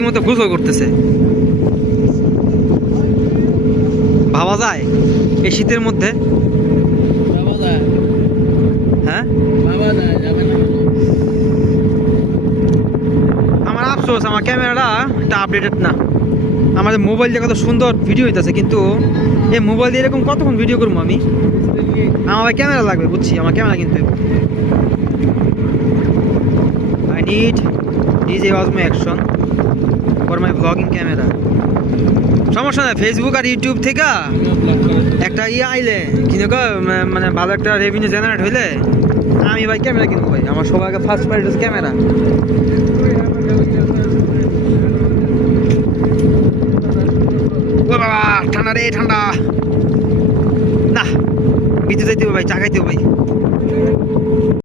রীতিমতো গোসল করতেছে। ভাবা যায় এই শীতের মধ্যে? হ্যাঁ, আমার আফসোস আমার ক্যামেরাটা আপডেটেড না। আমাদের মোবাইল দিয়ে কত সুন্দর ভিডিও হইতেছে, কিন্তু এই মোবাইল দিয়ে এরকম কতক্ষণ ভিডিও করবো আমি? আমার ভাই ক্যামেরা লাগবে, বুঝছি, আমার ক্যামেরা কিনতে হবে। I need DJ Osmo Action for my vlogging camera. সমস্যা নাই, ফেসবুক আর ইউটিউব থেকে একটা আইলে কিন্তু মানে ভালো একটা রেভিনিউ জেনারেট হইলে আমি ভাই ক্যামেরা কিনবো ভাই। আমার সবার আগে ফার্স্ট প্রায়োরিটি ক্যামেরা। ও বাবা, ঠান্ডা রে ঠান্ডা। না, বিদ্যুৎ যাইতে হবে ভাই, চা খাইতে হবে ভাই।